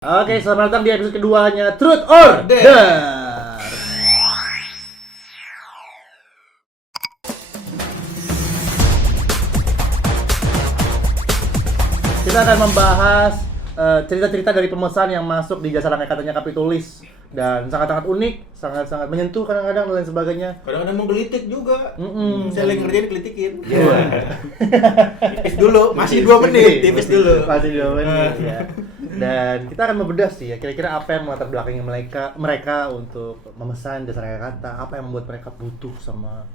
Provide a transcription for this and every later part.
Oke, selamat datang di episode keduanya Truth or Dare. Kita akan membahas cerita-cerita dari pemesan yang masuk di jasa rangkai katanya Kapitulis dan sangat-sangat unik, sangat-sangat menyentuh kadang-kadang dan lain sebagainya. Kadang-kadang menggelitik juga. Saya lagi ngerjain kelitikin. Tipis dulu, masih 2 menit, tipis dulu. Masih 2 menit ya. Dan kita akan membedah sih ya, kira-kira apa yang melatar belakangnya mereka untuk memesan jasa rangkai kata, apa yang membuat mereka butuh sama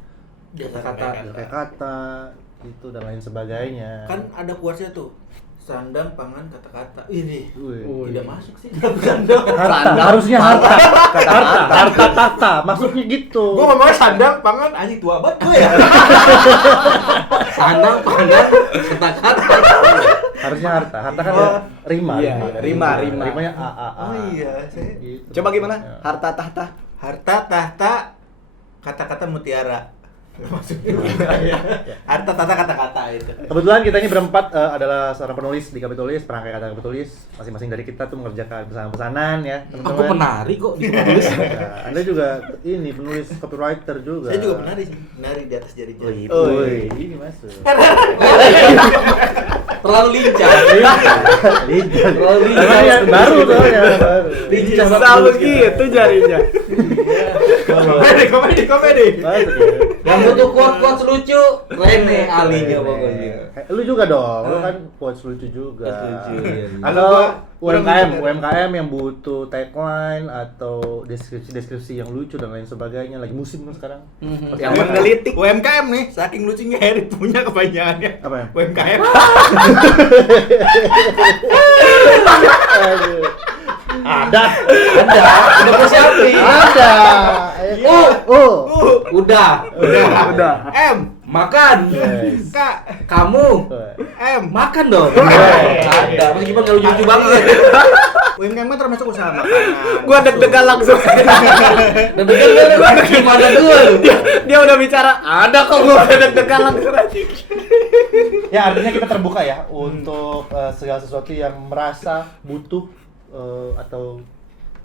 Jasa rangkai kata itu dan lain sebagainya. Kan ada kuasnya tuh. Sandang, pangan, kata-kata. Ini Wih. tidak masuk sih dalam sandang. Harusnya harta, maksudnya gitu. Gua ngomongnya sandang, pangan, anjing tua banget gue ya. Sandang, pangan, kata-kata. Harusnya harta kan ya rima. Iya, rima. Rimanya a. Oh iya, saya. Gitu. Coba gimana? Ya. Harta tahta. Harta, tahta, kata-kata mutiara. Maksudnya harta, tahta, kata-kata itu. Kebetulan kita ini berempat adalah seorang penulis di Kapitulis, perangkai kata Kapitulis. Masing-masing dari kita tuh mengerjakan pesanan-pesanan ya, teman-teman. Aku penari kok di penulis. Ya, Anda juga ini penulis copywriter juga. Saya juga penari sih, menari di atas jari-jari. Wih, ini masuk. Terlalu lincah. Lincah. Terlalu lincah. Emang ya, baru soalnya, baru. Lincah sama gitu jarinya. Komedi. Masuk ya. Yang butuh quotes lucu, Rene alinya pokoknya. Lu juga dong, lu kan quotes lucu juga. Quotes lucu, iya. Atau Kurang UMKM yang butuh tagline atau deskripsi yang lucu dan lain sebagainya. Lagi musim kan sekarang. Yang menggelitik. UMKM nih, saking lucunya Heri punya kepanjangannya. Apa ya? UMKM. Aduh. Ada. Udah persiapin. Ada. Udah. M. Makan. Yes. K. Kamu. M. Makan dong. Yes. Ada. Meskipun nggak lucu-lucu banget. UMKM kan termasuk usaha makanan. Gua deg-degan langsung. Deg-degan gua gimana gua? Dia udah bicara, ada kok gua deg-degan langsung. Ya artinya kita terbuka ya untuk segala sesuatu yang merasa butuh atau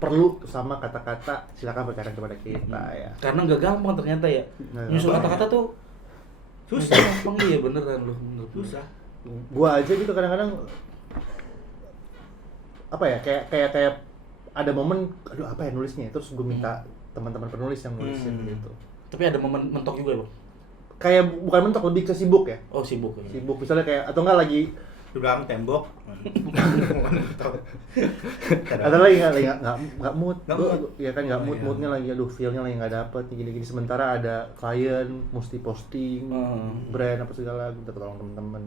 perlu sama kata-kata, silakan percayakan kepada kita ya. Karena nggak gampang ternyata ya. Nggak Nyusul gampang. kata-kata tuh Susah. gampang dia beneran loh. Susah. Gua aja gitu kadang-kadang apa ya kayak ada momen aduh apa ya nulisnya terus gue minta teman-teman penulis yang nulisin gitu. Tapi ada momen mentok juga ya, Bang? Kayak bukan mentok, lebih ke sibuk ya. Oh, sibuk ya. Sibuk misalnya kayak atau enggak lagi Di belakang tembok. ada lagi nggak mood. Nggak mood. Ya kan nggak Oh, mood, iya. moodnya lagi aduh feel-nya lagi nggak dapet gini-gini, sementara ada klien mesti posting brand apa segala, minta tolong teman-teman.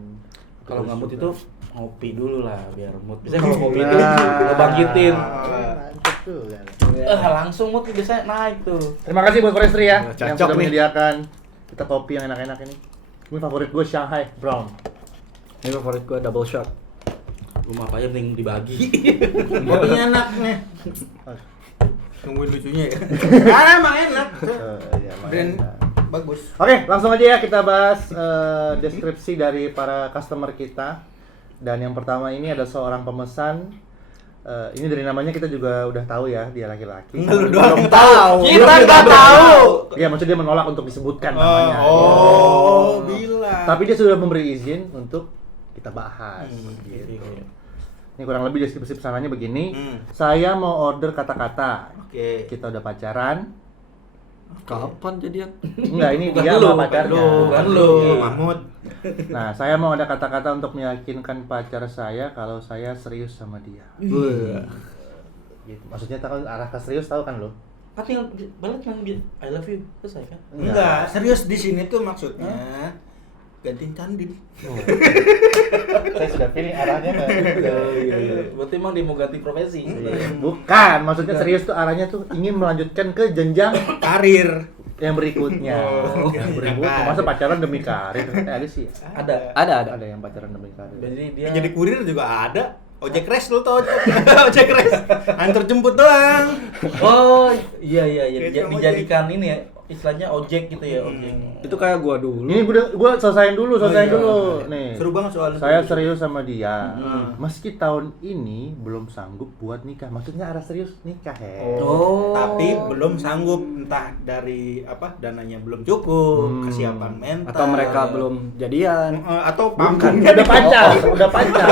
Kalau nggak mood Juga. itu ngopi dulu lah biar mood. Biasanya kalau kopi itu Nah. udah bangkitin. Mantap tuh kan. Langsung mood biasanya naik tuh. Terima kasih buat Forestry ya Cocok yang sudah nih. menyediakan kita kopi yang enak-enak ini. Ini favorit gue Shanghai Brown. Ini favorit gua double shot. Rumah apa aja mending dibagi. Kopinya enak nih. Tungguin lucunya ya. Karena emang enak. Iya, Brand enak. bagus. Oke, langsung aja ya kita bahas deskripsi dari para customer kita. Dan yang pertama ini ada seorang pemesan. Ini dari namanya kita juga udah tahu ya dia laki-laki. Lu doang Belum tahu. Kita nggak tahu. Iya, maksudnya dia menolak untuk disebutkan namanya. Bilang. Tapi dia sudah memberi izin untuk kita bahas. Gitu. Iya. Ini kurang lebih deskripsi pesanannya begini. Hmm. Saya mau order kata-kata. Oke. Kita udah pacaran. Kapan jadian? Enggak, ini Bukan dia lu, sama pacarnya. bukan lu. Mahmud. Nah, saya mau ada kata-kata untuk meyakinkan pacar saya kalau saya serius sama dia. Gitu. Maksudnya tahu arah ke serius tahu kan lo? Kan tinggal balik kan I love you selesai kan? Enggak, serius di sini tuh maksudnya gantiin candil. Saya sudah pilih arahnya nggak? Berarti emang dia mau ganti profesi. Bukan, maksudnya serius tuh arahnya tuh ingin melanjutkan ke jenjang Karir. yang berikutnya. Oh, Yang berikutnya. Masa pacaran demi karir? Ada sih. Ada. Ada yang pacaran demi karir. Jadi dia Jadi kurir juga ada. Ojek race lu tau ojek race. Antar jemput doang. oh iya Kayak tukang dijadikan ini ya istilahnya ojek gitu ya, ojek. Itu kayak gua dulu. Ini gua selesaiin dulu. iya. Nih. Seru banget soalnya. Saya serius sama dia. Meski tahun ini belum sanggup buat nikah. Maksudnya arah serius nikah ya. Oh. Tapi belum sanggup, entah dari dananya belum cukup, kesiapan mental, Atau mereka belum jadian. atau Bukan, panggungnya udah pacar. Udah pacar.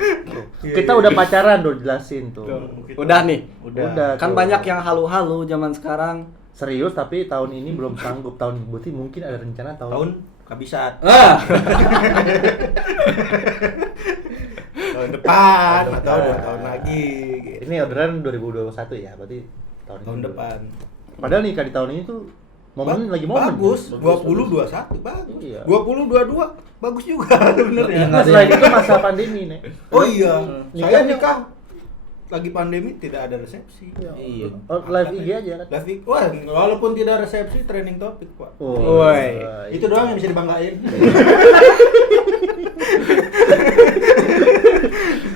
Tuh. Kita udah pacaran tuh, jelasin tuh. Udah nih. Udah. Kan tuh. banyak yang halu-halu zaman sekarang. Serius tapi tahun ini belum sanggup. Tahun berarti mungkin ada rencana tahun kabisat. Ah. Tahun depan atau 2 tahun lagi gitu. Ini orderan 2021 ya, berarti tahun Tahun ini. depan. Padahal nikah di tahun ini tuh momen lagi momen. Bagus. ya? 20 21 bagus. Iya. 20 22 bagus juga sebenarnya. Nah, selain itu masa pandemi nih. Oh iya. Saya Nikahnya- nikah lagi pandemi tidak ada resepsi. Iya. Oh, live IG aja kan. Live IG. Wah, walaupun tidak resepsi trending topik, Pak. Oh, Woi. Itu doang yang bisa dibanggain.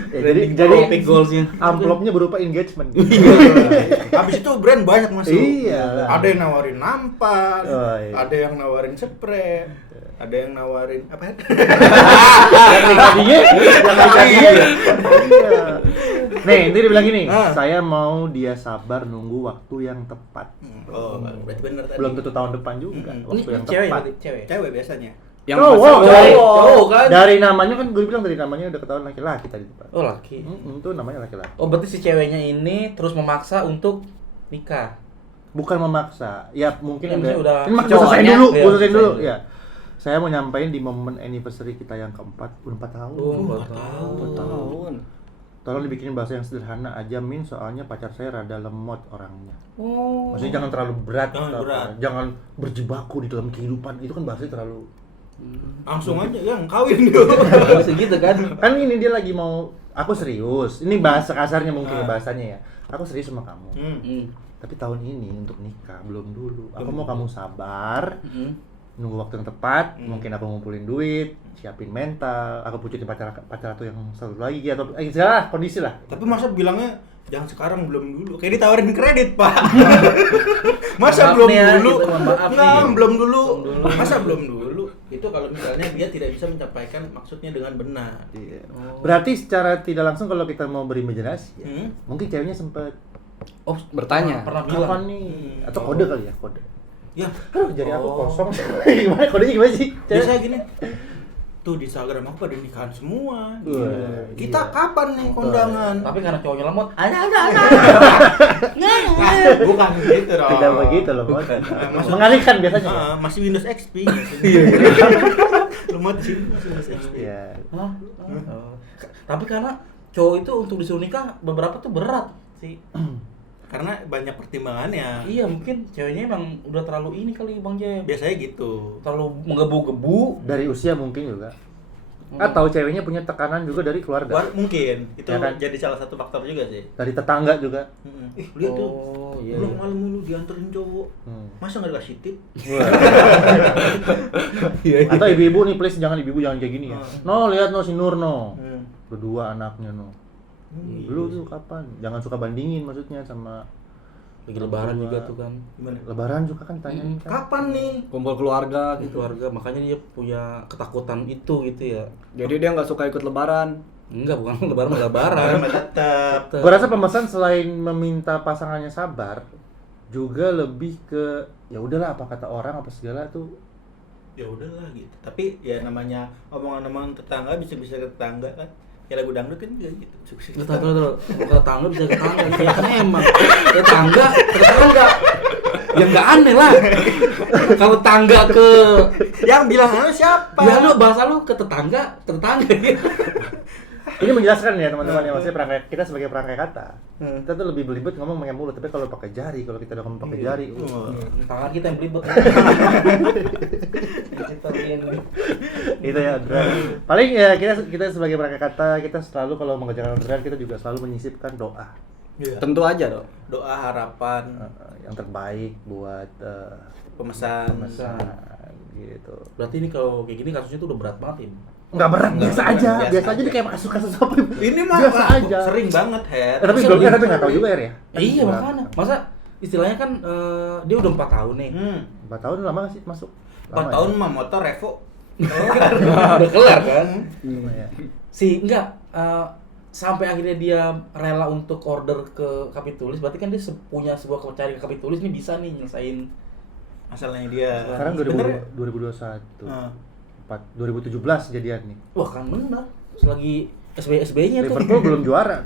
Ya, jadi topik goalsnya. amplopnya berupa engagement. Habis itu brand banyak masuk. Iya. Ada yang nawarin nampan, Oh, iya. ada yang nawarin spray, ada yang nawarin apa? Yang nikah dia. Iya. Nih, ini dia bilang gini, Ah. saya mau dia sabar nunggu waktu yang tepat. Oh, berarti bener tadi. Belum tentu tahun depan juga, Mm-mm. waktu Ini yang cewek tepat. berarti, cewek. Cewek biasanya. Yang Cowok. masalah- Cowok kan? Dari namanya kan gue bilang dari namanya udah ketahuan laki-laki tadi Pak. Oh, laki. Itu namanya laki-laki. Oh, berarti si ceweknya ini terus memaksa untuk nikah. Bukan memaksa. Ya mungkin Ya, maksudnya udah Ini gue selesaiin cowoknya, dulu, ya, gue selesaiin dulu. selesaiin. Ya. Saya mau nyampein di momen anniversary kita yang keempat, udah 4 tahun. Oh, 4 4 tahun. Tolong dibikinin bahasa yang sederhana aja, Min, soalnya pacar saya rada lemot orangnya. Oh. Maksudnya jangan terlalu berat, Jangan atau berat. apa. Jangan berjibaku di dalam kehidupan. Itu kan bahasanya terlalu. Langsung aja yang kawin dulu. Segitu kan? Kan ini dia lagi mau, aku serius. Ini bahasa kasarnya mungkin Ah. bahasanya ya. Aku serius sama kamu. Hmm. Tapi tahun ini untuk nikah belum dulu. Aku Belum mau dulu. kamu sabar, Hmm. nunggu waktu yang tepat. Hmm. Mungkin aku ngumpulin duit, siapin mental. Aku pujukin pacar atau yang satu lagi atau segala kondisi lah. Tapi masa bilangnya jangan sekarang belum dulu. Kayak ditawarin kredit, Pak. Masa Maaf belum nih ya, dulu? gitu, maaf Nggak, nih. belum dulu. Belum dulu. Masa belum dulu? Itu kalau misalnya dia tidak bisa mencapaikan maksudnya dengan benar. Iya. Oh. Berarti secara tidak langsung kalau kita mau berimajinasi, ya, Hmm? mungkin ceweknya sempet Oh, Bertanya. pernah bilang. kapan nih? Hmm. Atau kode kali ya, kode. Ya, Aduh, jadi aku Oh. kosong. Gimana kodenya gimana sih? biasanya gini. Tuh di Instagram aku pada nikahan semua. Wah, Kita iya. kapan nih kondangan? Tapi karena cowoknya lemot, ada. Bukan gitu dong. Tidak begitu loh, Mod. Maksud- Mengalihkan biasanya. ya? Masih Windows XP. Lemot sih masih Windows XP. Iya. Hah? Oh. Tapi karena cowok itu untuk disuruh nikah beberapa tuh berat sih. Karena banyak pertimbangannya. Iya, mungkin ceweknya emang udah terlalu ini kali Bang Jaya. Biasanya gitu. Terlalu menggebu-gebu. Dari usia mungkin juga. Atau ceweknya punya tekanan juga dari keluarga. Mungkin itu Ya kan? jadi salah satu faktor juga sih. Dari tetangga juga. Lihat tuh. Oh, iya. Belum malam mulu dianterin cowok. Hmm. Masa nggak dikasih tip? Atau ibu-ibu nih, please jangan ibu-ibu jangan kayak gini ya. No, lihat no si Nur no. Hmm. Berdua anaknya no. Lu tuh kapan? Jangan suka bandingin maksudnya sama Lagi lebaran juga tuh kan. Gimana? Lebaran juga kan tanya kan. Kapan nih? Kumpul keluarga Di gitu. keluarga, makanya dia punya ketakutan itu gitu ya. Jadi dia nggak suka ikut lebaran. Enggak, bukan lebaran, lebaran. Lebaran tetap. Gua rasa pemesan selain meminta pasangannya sabar, juga lebih ke ya udahlah apa kata orang apa segala tuh. Ya udahlah gitu. Tapi ya namanya omongan-omongan tetangga bisa-bisa ke tetangga kan. Ya lagu dangdut kan juga gitu. Sukses. Tuh. Tetangga bisa ke tetangga. Ya kan emang. Tetangga, ke tetangga. Ya nggak aneh lah. Kalau tangga ke Yang bilang siapa? ya lu bahasa lu ke tetangga Ini menjelaskan ya teman-teman ya, maksudnya perangkai kita sebagai perangkai kata. Kita tuh lebih belibet ngomong pakai mulut, tapi kalau pakai jari, kalau kita udah ngomong pakai jari, tangan kita yang belibet. Kita ini. itu ya orderan. Paling ya kita sebagai perangkai kata, kita selalu kalau mengerjakan orderan kita juga selalu menyisipkan doa. Iya. Tentu aja dong. Doa harapan Yang terbaik buat pemesan. pemesan gitu. Berarti ini kalau kayak gini kasusnya tuh udah berat banget ini. Enggak berat, Nggak biasa berat, aja. biasa Biasa aja aja. dia kayak kasus-kasus apa. Ini mah biasa aja. sering banget, Her. Tapi Bisa belum beli. tapi enggak tahu juga ya. Iya makanya. Masa istilahnya kan dia udah 4 tahun nih. 4 tahun lama nggak sih masuk? 4 Lama tahun ya? mah motor Revo. Udah kelar kan? Lama ya. Sampai akhirnya dia rela untuk order ke Kapitulis, berarti kan dia punya sebuah kepercayaan ke Kapitulis nih bisa nih nyelesain Masalahnya dia. Sekarang Sebenarnya- 2021. Ah. 2017 jadian nih. wah kan benar. Selagi SBY-nya tuh. Liverpool belum juara.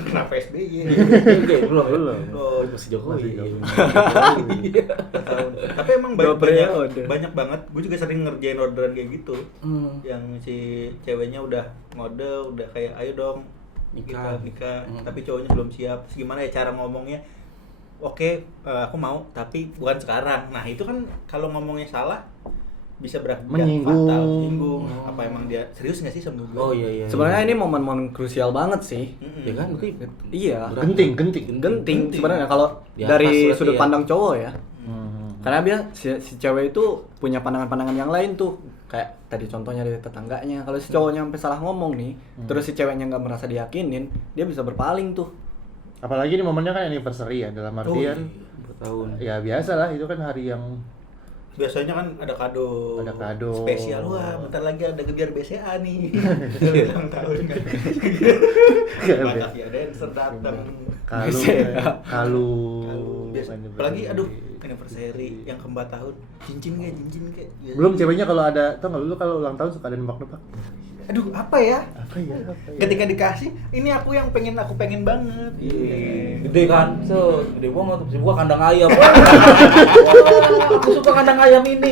Kenapa SBY? Oke, belum. Belum. Oh, Masih Jokowi. Masih Jokowi. Iya. tahun. Tapi emang Dua banyak, periode. banyak banget. Gue juga sering ngerjain orderan kayak gitu. Hmm. Yang si ceweknya udah ngode, udah kayak ayo dong Nikah. kita nikah, Hmm. tapi cowoknya belum siap. Terus gimana ya cara ngomongnya? Oke, aku mau, tapi bukan sekarang. Nah itu kan kalau ngomongnya salah bisa berakibat Menyinggung. fatal, menyinggung. Apa emang dia serius nggak sih sama gue? Oh iya. Sebenarnya ini momen-momen krusial banget sih. ya kan berarti Iya. Berat. Genting. Genting sebenarnya kalau Di atas dari berarti sudut ya. pandang cowok ya. Hmm. Karena dia si cewek itu punya pandangan-pandangan yang lain tuh. Kayak tadi contohnya dari tetangganya. Kalau si cowoknya sampai salah ngomong nih, terus si ceweknya nggak merasa diyakinin, dia bisa berpaling tuh. Apalagi ini momennya kan anniversary ya, dalam artian 4 tahun. ya biasa lah, itu kan hari yang Biasanya kan ada kado, Ada kado. spesial. Wah, bentar lagi ada gebiar BCA nih. Ulang tahun kan. Banyak ya dancer datang. kalung, kalung. Biasa. Apalagi aduh anniversary yang ke-4 tahun. Cincin kayak. Belum ceweknya kalau ada, tau nggak lu kalau ulang tahun suka ada nebak-nebak. Aduh, apa ya? Apa ya? Ketika dikasih, ini aku pengen banget. Gede kan? Gede banget. Terus gua kandang ayam. Aku suka kandang ayam ini.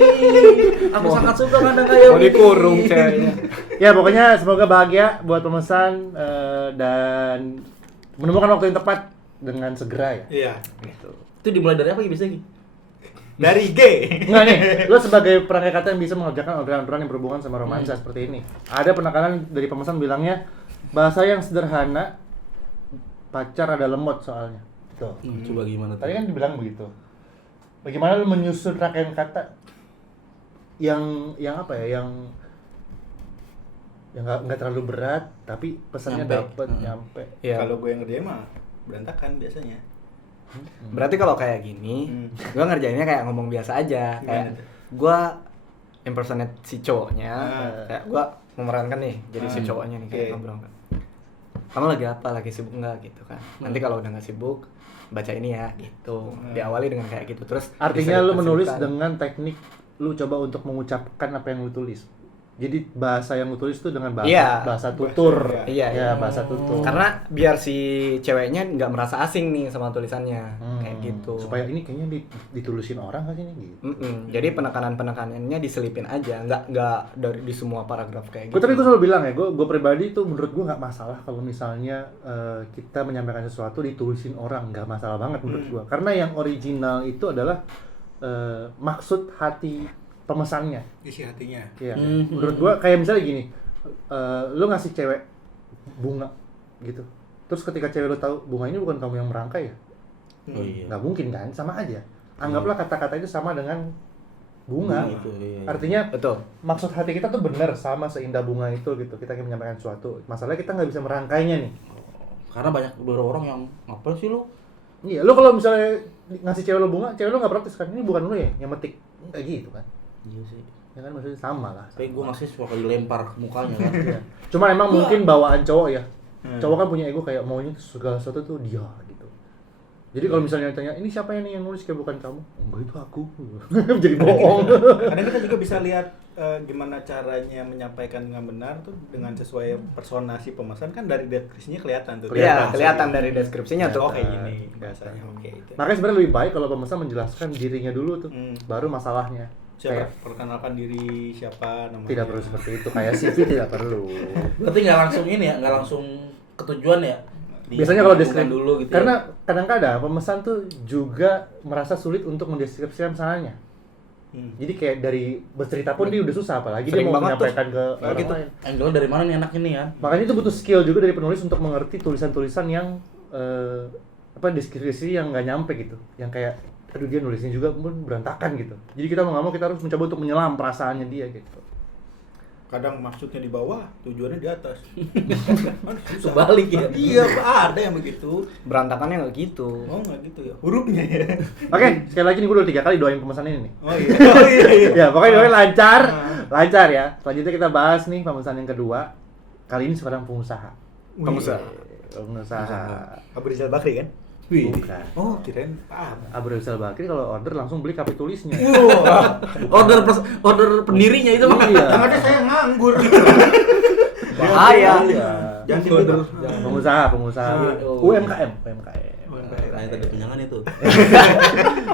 Aku sangat suka kandang ayam Mau ini. dikurung ceweknya. Ya pokoknya semoga bahagia buat pemesan dan menemukan waktu yang tepat dengan segera ya. Iya. Gitu. Itu dimulai dari apa biasanya? Dari G. Enggak nih, lo sebagai perangkai kata yang bisa mengerjakan orderan-orderan yang berhubungan sama romansa seperti ini. Ada penekanan dari pemesan bilangnya bahasa yang sederhana, pacar ada lemot soalnya. Tuh. Coba gimana tuh? Tadi kan dibilang begitu. Bagaimana lo menyusun rangkaian kata yang apa ya, yang nggak terlalu berat, tapi pesannya Nyampe. dapet, nyampe. Iya. Kalau gue yang ngerjain mah berantakan biasanya. Berarti kalau kayak gini, gue ngerjainnya kayak ngomong biasa aja. Gimana Kayak tuh? gue impersonate si cowoknya. Ah. Kayak gue memerankan nih, jadi si cowoknya nih kayak Oke. ngobrol. Kamu lagi apa? Lagi sibuk nggak gitu kan? Nanti kalau udah nggak sibuk, baca ini ya gitu. Diawali dengan kayak gitu. Terus Artinya lu menulis diselip-selipkan. dengan teknik lu coba untuk mengucapkan apa yang lu tulis. Jadi bahasa yang lu tulis itu dengan bahasa Iya. bahasa tutur. Iya, Ya, iya. bahasa tutur. Karena biar si ceweknya nggak merasa asing nih sama tulisannya, Hmm, kayak gitu. Supaya ini kayaknya ditulisin orang kan ini gitu. Jadi penekanan-penekanannya diselipin aja, nggak dari di semua paragraf kayak Gue gitu. tapi gue selalu bilang ya, gue pribadi tuh menurut gue nggak masalah kalau misalnya kita menyampaikan sesuatu ditulisin orang, nggak masalah banget menurut gue. Karena yang original itu adalah maksud hati pemesannya. Isi hatinya. Iya. Menurut gua kayak misalnya gini, lu ngasih cewek bunga gitu. Terus ketika cewek lu tahu bunga ini bukan kamu yang merangkai ya, Oh iya. nggak mungkin kan, sama aja. Anggaplah kata-kata itu sama dengan bunga. Gitu, iya. Artinya Betul. maksud hati kita tuh benar sama seindah bunga itu gitu. Kita ingin menyampaikan sesuatu. Masalahnya kita nggak bisa merangkainya nih. Karena banyak orang yang ngapain sih lu? Iya, lu kalau misalnya ngasih cewek lu bunga, cewek lu nggak protes kan? Ini bukan lu ya yang metik, kayak gitu kan? Iya sih. Ya kan maksudnya sama lah. Tapi gue ngasih suka dilempar ke mukanya kan. Iya. Cuma emang mungkin bawaan cowok ya. Cowok kan punya ego kayak maunya tuh segala sesuatu tuh dia gitu. Jadi kalau misalnya ditanya, ini siapa yang nulis kayak bukan kamu? Enggak, itu aku. Jadi bohong. Kadang kita juga bisa lihat gimana caranya menyampaikan dengan benar tuh dengan sesuai persona si pemesan kan dari deskripsinya kelihatan tuh. Iya, kelihatan dari deskripsinya tuh. Oh kayak gini bahasanya. Oke itu. Makanya sebenarnya lebih baik kalau pemesan menjelaskan dirinya dulu tuh, baru masalahnya. Siapa Kayak perkenalkan diri siapa namanya. tidak perlu seperti itu, kayak CV tidak perlu. Berarti nggak langsung ini ya, nggak langsung ke tujuan ya? Biasanya kalau Bukan deskripsi dulu gitu. karena kadang-kadang pemesan tuh juga merasa sulit untuk mendeskripsikan pesanannya. Jadi kayak dari bercerita pun dia udah susah, apalagi dia Sering mau banget tuh. menyampaikan ke orang gitu. lain. Angle dari mana nih anak ini ya? Makanya itu butuh skill juga dari penulis untuk mengerti tulisan-tulisan yang deskripsi yang nggak nyampe gitu, yang kayak aduh dia nulisnya juga pun berantakan gitu. Jadi kita mau nggak mau kita harus mencoba untuk menyelam perasaannya dia gitu. kadang maksudnya di bawah, tujuannya di atas. Kan susah. Kebalik ya. Iya, ada yang begitu. Berantakannya nggak gitu. Oh, nggak gitu ya. Hurufnya ya. Oke, sekali lagi nih gue udah 3 kali doain pemesan ini nih. Oh iya. Oh iya. Ya, pokoknya doain lancar. Ah. Lancar ya. Selanjutnya kita bahas nih pemesan yang kedua. Kali ini seorang pengusaha. Pengusaha. Pengusaha. Abu Rizal Bakri kan? Bukan. Oh, kirain paham. Abu Rizal Bakri kalau order langsung beli KP tulisnya. Order pendirinya itu mah. Iya. Yang ada saya nganggur. Bahaya. Iya. Jangan tidur. Pengusaha. Oh. UMKM. Nah, yang tadi penyangan itu.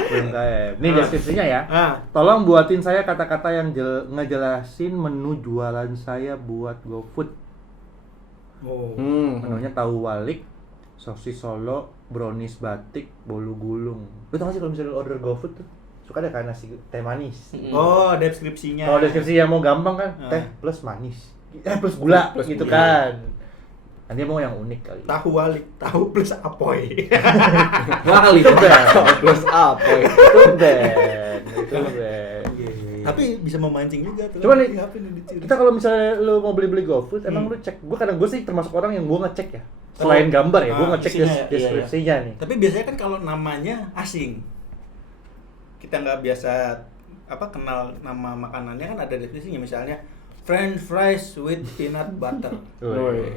UMKM. Ini deskripsinya ya. Ah, Tolong buatin saya kata-kata yang ngejelasin menu jualan saya buat GoFood. oh. Menunya tahu walik, sosis Solo, brownies batik, bolu gulung. Lu tau gak sih kalau misalnya order GoFood tuh suka ada kan nasi teh manis. Oh, deskripsinya. Kalau deskripsi yang mau gampang kan Ah. teh plus manis, plus gula Plus gitu gula. kan. Nanti dia mau yang unik kali. Tahu walik, tahu plus apoy. Kali. Itu band, Plus apa? itu band. Tapi bisa memancing juga tuh. Coba nih, Ngapain yang dicuri? kita kalau misalnya lu mau beli GoFood, emang lu cek. Gue kadang gue sih termasuk orang yang gue ngecek ya. Selain gambar ya, gue ngecek isinya ya, deskripsinya nih. Tapi biasanya kan kalau namanya asing, kita nggak biasa kenal nama makanannya kan ada deskripsinya, misalnya French fries with peanut butter. Woi.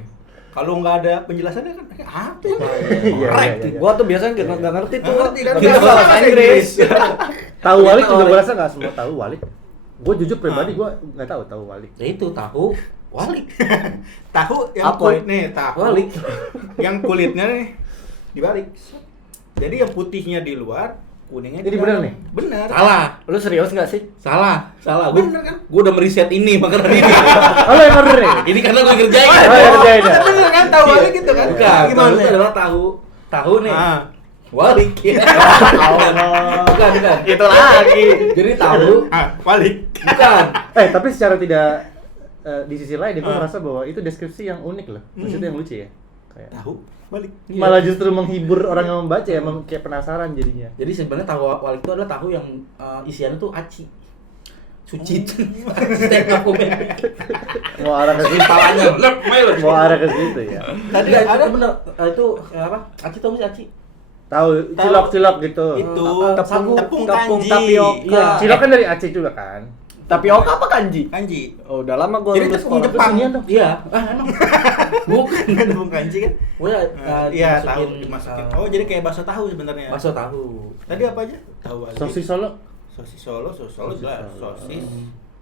Kalau nggak ada penjelasannya kan apa? Iya, Right. iya, iya. Gua tuh biasanya nggak ngerti tuh. Nggak ngerti kan? Kita Bahasa bahasa Inggris. Tahu walik juga Walik. gue rasa nggak semua tahu walik. Gue jujur pribadi gue nggak tahu walik. Ya itu tahu walik. Tahu yang Apa? kulit nih, tahu. Walik. Yang kulitnya nih dibalik. Jadi yang putihnya di luar, kuningnya di Ini bener dalam. nih? Bener. Salah. Lu serius nggak sih? Salah. Bener kan? Gue udah meriset ini makanan ini. Halo yang order nih. Ini karena gue kerjain. Oh, ya, kerjain ya. Bener kan tahu walik gitu kan? Bukan. Tahu Gimana? itu adalah tahu nih. Ah. Walik. Bukan. Itu lagi. Jadi tahu. Walik. Bukan. Tapi secara tidak di sisi lain gue Ah. merasa bahwa itu deskripsi yang unik loh. Maksudnya yang lucu ya. Kayak Tahu walik. malah justru menghibur orang yang membaca ya, kayak penasaran jadinya. Jadi sebenarnya tahu walik itu adalah tahu yang isiannya tuh aci. Suci. Stand up comedy. Mau arah ke situ. Kepalanya. Mau arah ke situ ya. Tadi Enggak, ada itu bener. Itu apa? Aci tahu nggak sih aci? Tahu cilok gitu. itu Tepung kanji. tapioka. Iya. Cilok kan dari Aceh juga kan. Tapioka apa kanji? Kanji. Oh, udah lama gua Jadi lulus tepung sekolah. Jepang. Terus inian dong. Iya. Emang. Bukan. Tepung kanji kan? Gua Iya, tahu dimasukin. Oh, jadi kayak bakso tahu sebenarnya. bakso tahu. Tadi apa aja? Tahu walik. Sosis Solo. Sosis Solo jelas. Sosis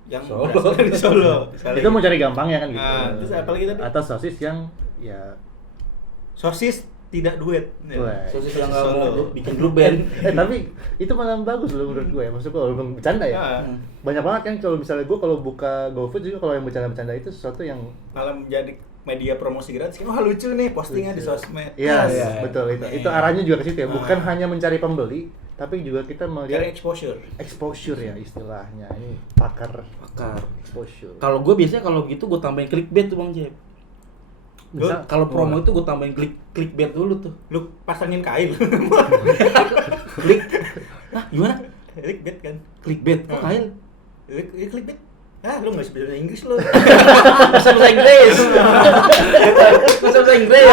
yang Solo. berasal dari Solo. Misalnya Itu mau cari gampangnya kan gitu. Nah, terus apa lagi tadi? Atau sosis yang ya Sosis tidak duet. Wah. Sosis yang nggak mau bikin grup band. tapi itu malah bagus loh menurut gue ya. Maksud gue kalau bercanda ya. Ah. Banyak banget kan kalau misalnya gue kalau buka GoFood juga kalau yang bercanda-bercanda itu sesuatu yang Malah menjadi media promosi gratis kan. Wah, lucu nih postingnya di sosmed. iya, Yes. betul itu. Nih. Itu arahnya juga ke situ ya. Bukan Ah. hanya mencari pembeli, tapi juga kita Cari melihat exposure. exposure ya istilahnya. Ini pakar Bakar. exposure. Kalau gue biasanya kalau gitu gue tambahin clickbait tuh Bang Jeb. Bisa Kalau promo itu gue tambahin clickbait dulu tuh. Lu pasangin kain. Klik. Hah, gimana? Clickbait kan. Clickbait. Kok kain? Clickbait. Ah, lu nggak bisa bahasa Inggris lu. Bahasa Inggris. Bahasa Inggris.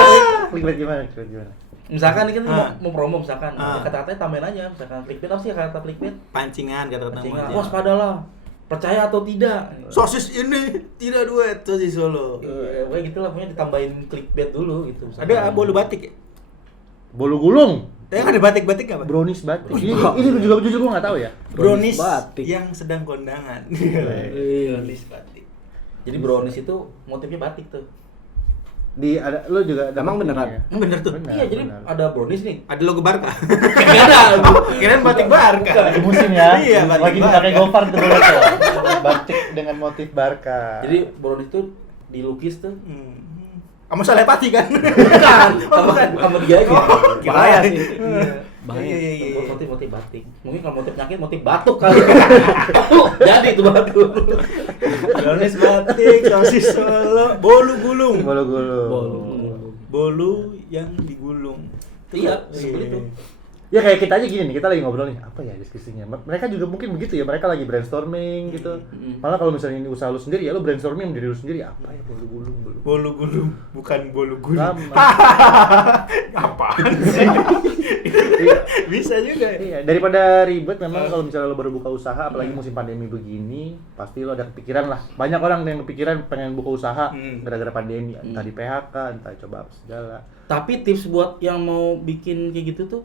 Clickbait gimana? Clickbait gimana? Misalkan ini kan Ah. mau promo misalkan. Ah. Kata-katanya tambahin aja. Misalkan clickbait apa sih kata clickbait? Pancingan kata-kata Pancingan. nama. Waspadalah. Percaya atau tidak? Sosis ini tidak duet, sosis Solo. Kayak gitu lah, pokoknya ditambahin clickbait dulu gitu. Ada bolu batik ya? Bolu gulung, Yang ada batik-batik apa? brownies batik. Ini juga jujur gue nggak tahu ya. Brownies batik. yang sedang kondangan. Iya. Brownies batik. Jadi brownies itu motifnya batik tuh. Ada lo juga ada Emang beneran? ya? Bener tuh. Bener. Iya, jadi ada brownies nih. Ada logo Barca. Ada. Kirain batik Barca. Lagi musim ya. Iya, batik Lagi Barca. pakai Gofar tuh dulu tuh. Batik dengan motif Barca. Jadi brownies itu dilukis tuh. Kamu Salepati kan? Bukan, sama dia gitu. Bahaya sih. Bahaya. Iya. Motif batik. Mungkin kalau motif nyakit motif batuk kali. Jadi itu batuk. Brownies batik, sosis Solo, bolu gulung. Bolu gulung. Bolu. Bolu yang digulung. Iya, seperti itu. Ya kayak kita aja gini nih, kita lagi ngobrol nih, apa ya diskusinya? Mereka juga mungkin begitu ya, mereka lagi brainstorming gitu. Malah kalau misalnya ini usaha lu sendiri ya, lu brainstorming sama diri lu sendiri, apa ya bolu-gulung. Bolu-gulung, bukan bolu gulung. Sama. Apaan sih? Bisa juga. Iya, daripada ribet memang kalau misalnya lo baru buka usaha, apalagi musim pandemi begini, pasti lo ada kepikiran lah. Banyak orang yang kepikiran pengen buka usaha gara-gara pandemi, entah di PHK, entah coba apa segala. Tapi tips buat yang mau bikin kayak gitu tuh,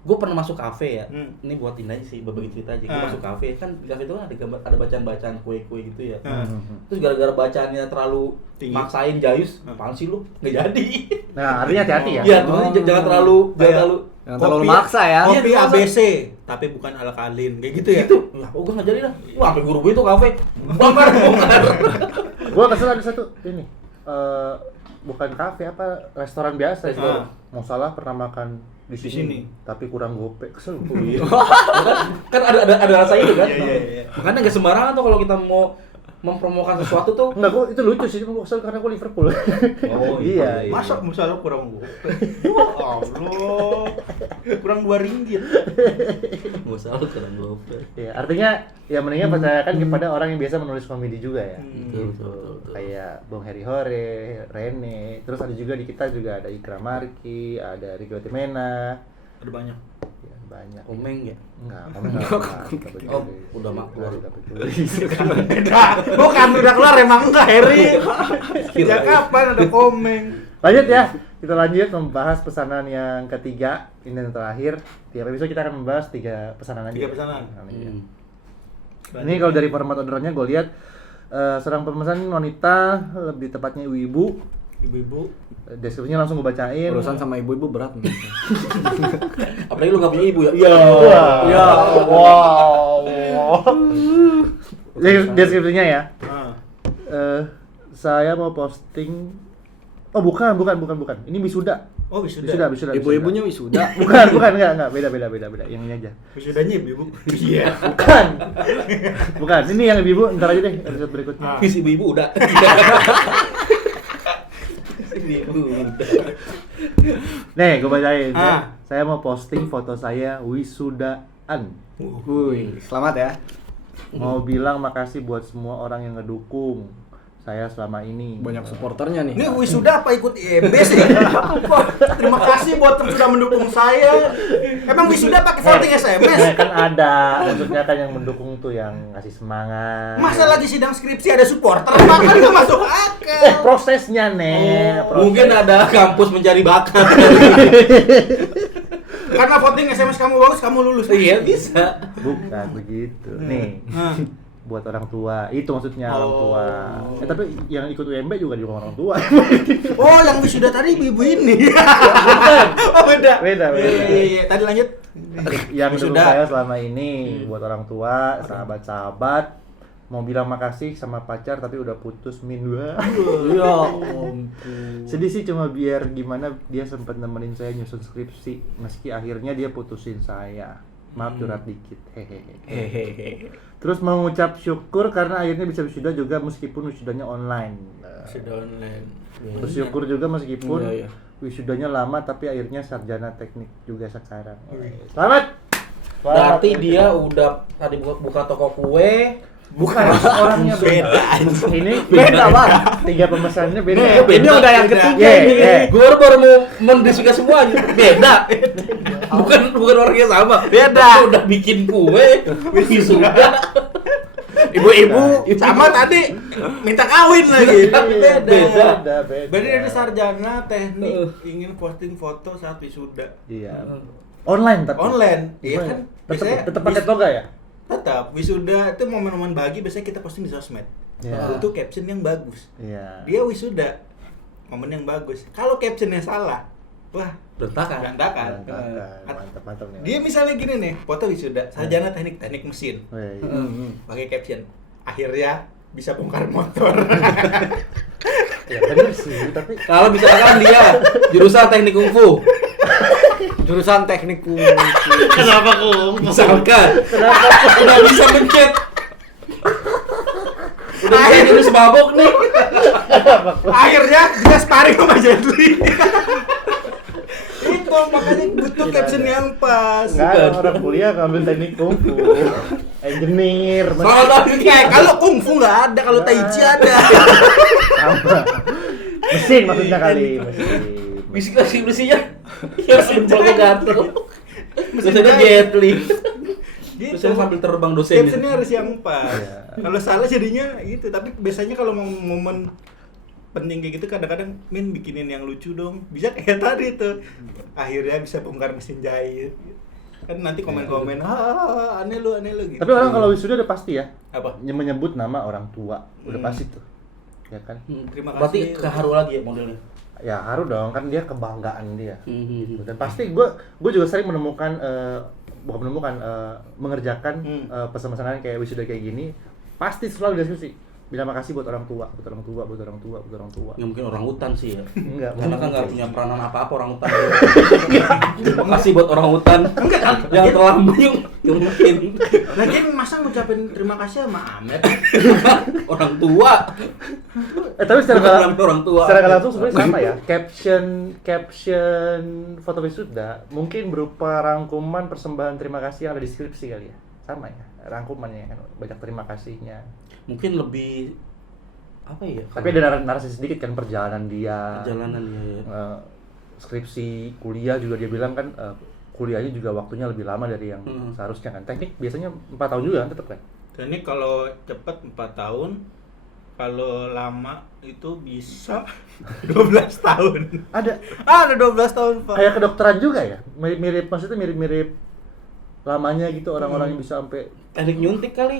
gue pernah masuk kafe ya. Ini buat ini aja sih, berbagi cerita aja. Gue masuk kafe kan, di kafe itu kan ada gambar, ada bacaan-bacaan kue-kue gitu ya. Terus gara-gara bacaannya terlalu tinggi, maksain Jayus, apaan sih lu? Nggak jadi. Nah, artinya hati-hati ya. Iya, jangan terlalu Jangan terlalu maksa ya. Kopi Iya, ABC, tapi bukan alkalin, kayak gitu ya. gitu. Lah, gue nggak jadi lah. Wah, sampai guru gue itu kafe. Bongkar. Gua kesel ada satu ini. Bukan kafe apa restoran biasa sih. Mau salah pernah makan di sini, tapi kurang gope. Kesel gue. Kan ada rasa itu kan. Iya. Makanya nggak sembarangan tuh kalau kita mau mempromokan sesuatu tuh. Enggak, gua itu lucu sih, gua kesel karena gua Liverpool. Oh, iya. Masa musa lo kurang gope? Ya Allah. Kurang 2 ringgit. Nggak usah lu keren gope. Iya, artinya ya mendingan percayakan kepada orang yang biasa menulis komedi juga ya. Betul. Kayak Bung Heri Hore, Rene, terus ada juga di kita juga ada Ikram Marki, ada Rigo Timena. Ada banyak. Ya, banyak. Komeng ya. Enggak, komeng enggak. Oh, udah keluar. Beda. Bukan udah keluar emang enggak, Heri. Sejak kapan ada komeng? Lanjut ya. Kita lanjut membahas pesanan yang ketiga, ini yang terakhir. Tiap episode kita akan membahas 3 pesanan aja. 3 pesanan. Ini kalau dari format orderannya gue lihat seorang pemesan wanita, lebih tepatnya ibu-ibu. Ibu-ibu. Deskripsinya langsung gue bacain. Urusan sama ibu-ibu berat nih. Apalagi lu nggak punya ibu ya? Iya. Ya, wow. Deskripsinya ya. Saya mau posting. Oh bukan. Ini wisuda. Oh, wisuda. Ibu-ibunya wisuda. Bukan, enggak. Beda. Yang ini aja. Wisudanya ibu. Iya. Bukan. Ini yang ibu ntar aja deh episode berikutnya. Visi ibu udah. Ibu udah. Nih, gue bacain. Ah. Saya mau posting foto saya wisudaan. Wih, selamat ya. Mau bilang makasih buat semua orang yang ngedukung saya selama ini. Banyak supporternya nih. Ini wisuda apa ikut IMB sih? Wah, terima kasih buat yang sudah mendukung saya. Emang wisuda pakai voting SMS? Kan ada, maksudnya kan yang mendukung tuh yang ngasih semangat. Masa lagi sidang skripsi ada supporter? Kan nggak masuk akal. Prosesnya nih. Mungkin ada kampus mencari bakat. Karena voting SMS kamu bagus, kamu lulus. Iya bisa. Bukan begitu. Nih. Buat orang tua, itu maksudnya orang tua. Tapi yang ikut UMB juga orang tua. Oh, yang wisuda tadi ibu-ibu ini. Oh, beda. Iya. Tadi lanjut. Yang Wisuda. dukung saya selama ini buat orang tua, sahabat-sahabat. Mau bilang makasih sama pacar tapi udah putus min. Ya ampun. Sedih sih, cuma biar gimana dia sempat nemenin saya nyusun skripsi meski akhirnya dia putusin saya. Maaf curhat dikit. Hehehe. Terus mau ngucap syukur karena akhirnya bisa wisuda juga meskipun wisudanya online. Wisuda online. Bersyukur juga meskipun Iya. wisudanya lama tapi akhirnya sarjana teknik juga sekarang. Selamat. Berarti dia udah tadi buka toko kue. Bukan orangnya Beda. Ini Beda, Bang. 3 pemesannya beda. Ini udah yang Beda. ketiga ini. Gue baru mau mendiskusikan semua aja. Beda. Bukan orangnya sama. Beda. Udah bikin kue, wisuda. Ibu-ibu Sama tadi minta kawin lagi. Beda. Berarti dari sarjana teknik ingin posting foto saat wisuda. Iya. Online tapi. Online. Iya kan? Biasanya Tetap pakai toga ya? Tetap wisuda itu momen-momen bahagia biasanya kita posting di sosmed. Iya. Butuh caption yang bagus. Iya. Dia wisuda momen yang bagus. Kalau captionnya salah, wah Berantakan. berantakan. Mantap nih. Dia misalnya gini nih, foto wisuda, sarjana teknik mesin, Oh, iya. pakai caption, akhirnya bisa bongkar motor. Ya benar sih, tapi Kalau misalkan dia jurusan teknik kungfu, jurusan teknik kungfu. kenapa kung? misalkan udah bisa mencet, udah bisa jurus mabok nih. Akhirnya dia sparring sama Jet Li. Itu kungfu, makanya butuh caption yang pas. Enggak ada orang kuliah ngambil teknik kungfu. Engineer, Kalau kungfu nggak ada, kalau tai chi ada. sama. Mesin maksudnya kali, mesin. Bisinya ya simpelnya gatel. Mesinnya Jet Li. Gitu. Mesinnya sambil terbang dosennya. Captionnya harus yang pas. Iya. Kalau salah jadinya gitu. Tapi biasanya kalau momen penting kayak gitu kadang-kadang bikinin yang lucu dong. Bisa kayak tadi tuh. Akhirnya bisa bongkar mesin jahit. Kan nanti komen-komen, aneh lu gitu. Tapi orang kalau wisuda udah pasti ya. Apa? Menyebut nama orang tua, udah pasti tuh. Ya kan? Terima kasih. Berarti keharu lagi ya modelnya. Ya harus dong, kan dia kebanggaan dia. Dan pasti gue juga sering menemukan mengerjakan pesan-pesanan kayak wisuda kayak gini, pasti selalu diskusi. Bilang makasih buat orang tua. Nggak mungkin orang hutan sih ya. Enggak. Karena kan nggak punya peranan apa-apa orang hutan. Terima kasih buat orang hutan. Enggak kan? Yang telah mungkin Lagian masa ngucapin terima kasih sama Ahmed? orang tua. Tapi secara Bukan orang tua. nggak langsung sebenarnya sama ya. Caption foto wisuda mungkin berupa rangkuman persembahan terima kasih yang ada di skripsi kali ya. Sama ya, rangkumannya kan banyak terima kasihnya. Mungkin lebih apa ya? Tapi ada narasi sedikit kan perjalanan dia. Perjalanan ya. Skripsi, kuliah juga dia bilang kan kuliahnya juga waktunya lebih lama dari yang seharusnya kan. Teknik biasanya 4 tahun juga kan tetap kan. Ini kalau cepet 4 tahun, kalau lama itu bisa 12 tahun. Ada 12 tahun, Pak. kayak kedokteran juga ya. Mirip maksudnya mirip lamanya gitu orang-orang yang bisa sampai Teknik nyuntik kali.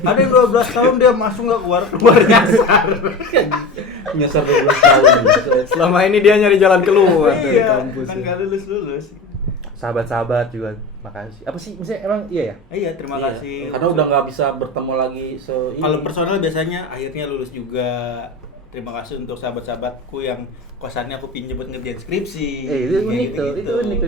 Ada yang 12 tahun dia masuk nggak keluar nyasar. Nyasar 12 tahun. Selama ini dia nyari jalan keluar dari Iya, kampus. kan ya. nggak lulus. sahabat-sahabat juga makasih. Apa sih misalnya emang iya ya? Iya, terima Iya, kasih. karena udah nggak bisa bertemu lagi Kalau personal biasanya akhirnya lulus juga. Terima kasih untuk sahabat-sahabatku yang kosannya aku pinjam buat ngerjain skripsi. Itu unik Kayak tuh, gitu. itu unik.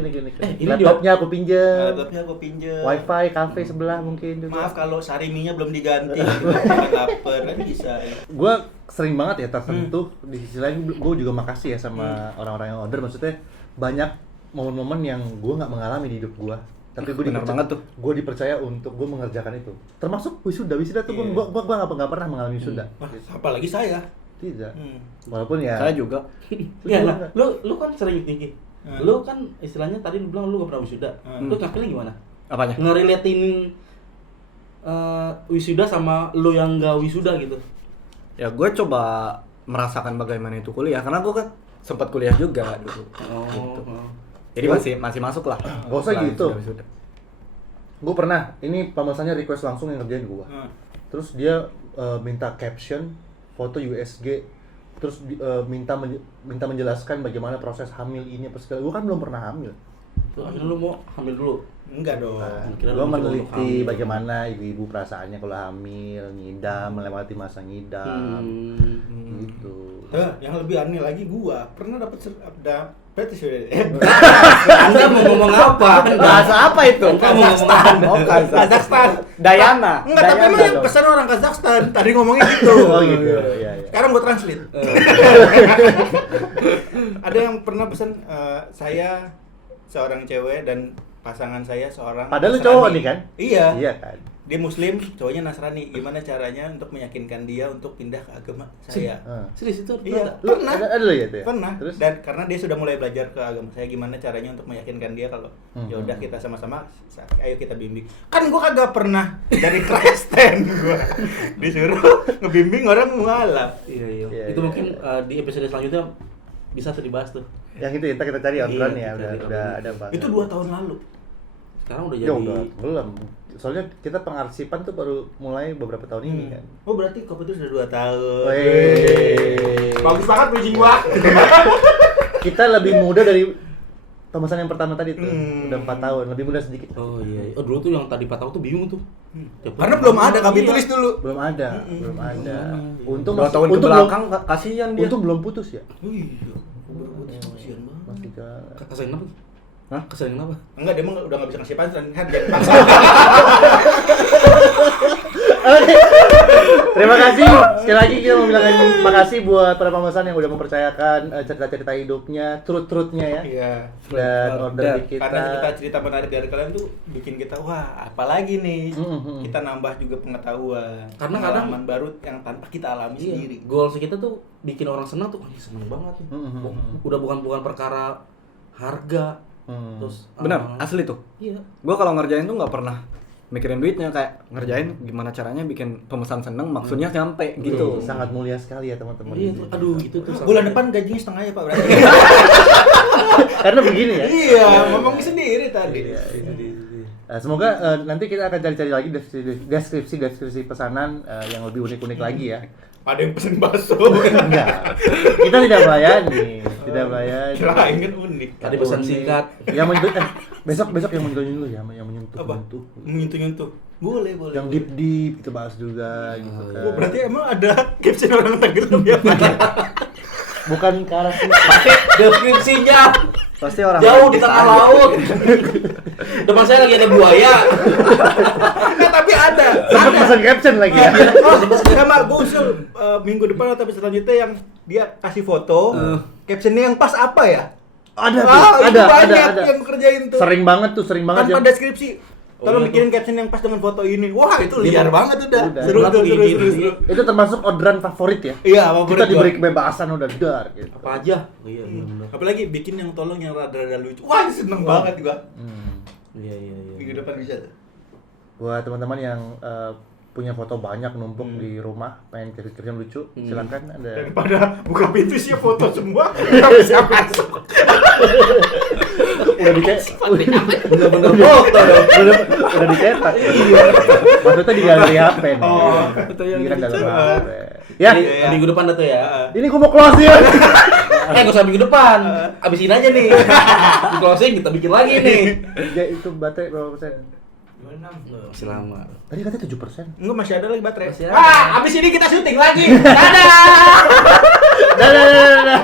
ini Laptopnya aku pinjam, Laptopnya aku pinjam. wifi kafe sebelah mungkin juga. Maaf kalau sariminya belum diganti, kan lapar kan bisa. Gue sering banget ya tersentuh. Di sisi lain gue juga makasih ya sama orang-orang yang order. Maksudnya banyak momen-momen yang gue nggak mengalami di hidup gue, tapi gue Benar banget tuh. Gue dipercaya untuk gue mengerjakan itu. Termasuk wisuda tuh Iya. gue nggak pernah mengalami wisuda. Wah, apalagi saya. Tidak. Walaupun ya. Saya juga. Ya lah, lu kan sering tinggi. Hmm. Lu kan istilahnya tadi lu bilang lu gak pernah wisuda. Lu ngapelnya gimana? Apanya? Ngerelatein wisuda sama lu yang gak wisuda gitu. Ya gue coba merasakan bagaimana itu kuliah karena gue kan sempat kuliah juga dulu. Gitu. Jadi masih masuk lah. Gak usah Selain gitu. sudah wisuda. Gue pernah, ini pemesannya request langsung yang ngerjain gue. Terus dia minta caption, foto USG, terus minta menjelaskan bagaimana proses hamil ini apa segala. Gue kan belum pernah hamil. Tuh, akhirnya lu mau hamil dulu. Enggak dong. Kira Gue lu mencoba untuk meneliti hamil. bagaimana ibu-ibu perasaannya kalau hamil, ngidam, melewati masa ngidam, gitu. Yang lebih aneh lagi gua pernah dapat Anda mau ngomong apa? Bahasa apa itu? Anda mau ngomong apa? Oh, Kazakhstan. Dayana. Enggak, tapi emang yang pesan orang Kazakhstan. Tadi ngomongnya gitu. Oh gitu, iya. Sekarang gua translate. Ada yang pernah pesan saya seorang cewek dan pasangan saya seorang Padahal lu Nasrani. cowok nih kan? Iya. Iya kan? Dia muslim, cowoknya Nasrani. Gimana caranya untuk meyakinkan dia untuk pindah ke agama saya? Serius itu? Iya. Lu Pernah. ada lu ya itu ya? Pernah. Terus? Dan karena dia sudah mulai belajar ke agama saya, gimana caranya untuk meyakinkan dia kalau ya udah kita sama-sama, ayo kita bimbing. Kan gua kagak pernah dari Kristen gua disuruh ngebimbing orang mualaf. Iya. Iya, Itu iya, mungkin di episode selanjutnya bisa tuh dibahas tuh. Yang itu kita cari obrolan Iya, ya, kita udah cari ada Bang. Itu 2 tahun lalu. Sekarang udah Ya jadi udah, belum. Soalnya kita pengarsipan tuh baru mulai beberapa tahun ini kan. Oh berarti Kopi itu sudah 2 tahun. Wey. Bagus banget bridging gua. Kita lebih muda dari pemesan yang pertama tadi tuh. Udah 4 tahun, lebih muda sedikit. Oh iya. Oh dulu tuh yang tadi 4 tahun tuh bingung tuh. Karena belum ada, kami Iya. tulis dulu. Belum ada. Untung 2 tahun ke untung belakang kasihan dia. Untung belum putus ya. Oh iya. Kasihan banget. Masih jalan. Kesaing kenapa? Hah? Kesaing kenapa? Enggak, dia emang udah nggak bisa ngasih pancelan kan jadi paksa. Oke. Terima kasih. Sekali lagi kita mau bilang terima kasih buat para pemesan yang udah mempercayakan cerita-cerita hidupnya, truth-truthnya ya. Iya. Dan order di kita. Karena kita cerita menarik dari kalian tuh bikin kita wah apalagi nih. Kita nambah juga pengetahuan. Karena kadang pengalaman baru yang tanpa kita alami sendiri. Goals kita tuh bikin orang senang tuh, seneng banget nih. Udah bukan perkara harga. Terus Benar, asli tuh. Iya. Gue kalau ngerjain tuh nggak pernah mikirin duitnya, kayak ngerjain gimana caranya bikin pemesan seneng, maksudnya nyampe gitu. Sangat mulia sekali ya teman-teman. Iya tuh, aduh itu tuh. Bulan depan gajinya setengah ya Pak berarti. Karena begini ya. Iya, ngomong sendiri tadi. Semoga nanti kita akan cari-cari lagi deskripsi pesanan yang lebih unik-unik lagi ya. Ada yang pesen bakso. Enggak. Kita tidak melayani, Kirain kan unik. Tadi pesan singkat. Yang menyentuh besok yang menyentuh dulu ya, yang menyentuh. Apa? Menyentuh-nyentuh. Boleh. Yang deep kita bahas juga gitu kan. Oh, berarti emang ada caption orang tenggelam ya? Bukan ke arah sini. Pasti deskripsinya Pasti orang jauh di bisa tengah aja. laut. Depan saya lagi ada buaya. Nah, tapi ada. Sempat pesan caption lagi ya. Sama gue usul minggu depan atau selanjutnya yang dia kasih foto, captionnya yang pas apa ya? Ada tuh, itu ada. banyak yang kerjain tuh. Sering banget Tanpa yang deskripsi. Tolong iya bikin caption yang pas dengan foto ini. Wah, itu liar banget udah. Udah. Seru tuh, seru. itu termasuk orderan favorit ya. Iya, favorit Kita diberi gua. kebebasan udah dar gitu. Apa aja? Iya, benar. Apalagi bikin yang tolong yang rada-rada lucu. Wah, seneng banget gua. Iya. Minggu depan bisa tuh. Buat teman-teman yang punya foto banyak numpuk di rumah, pengen kirim lucu, silakan ada. Daripada buka pintu sih foto semua, nggak bisa masuk. Udah Bener-bener foto dong. udah dicetak. Iya. Maksudnya di galeri HP nih. Oh. Kira dalam HP. Ya, Jadi, minggu depan dah tuh ya. ini gua mau close ya. Nggak usah minggu depan. Abisin aja nih. Di closing kita bikin lagi nih. Ya itu baterai berapa persen? 26. Masih lama. Tadi katanya 7%. Enggak, masih ada lagi baterai. Masih ada. Abis ini kita syuting lagi. Dadah. Dadah.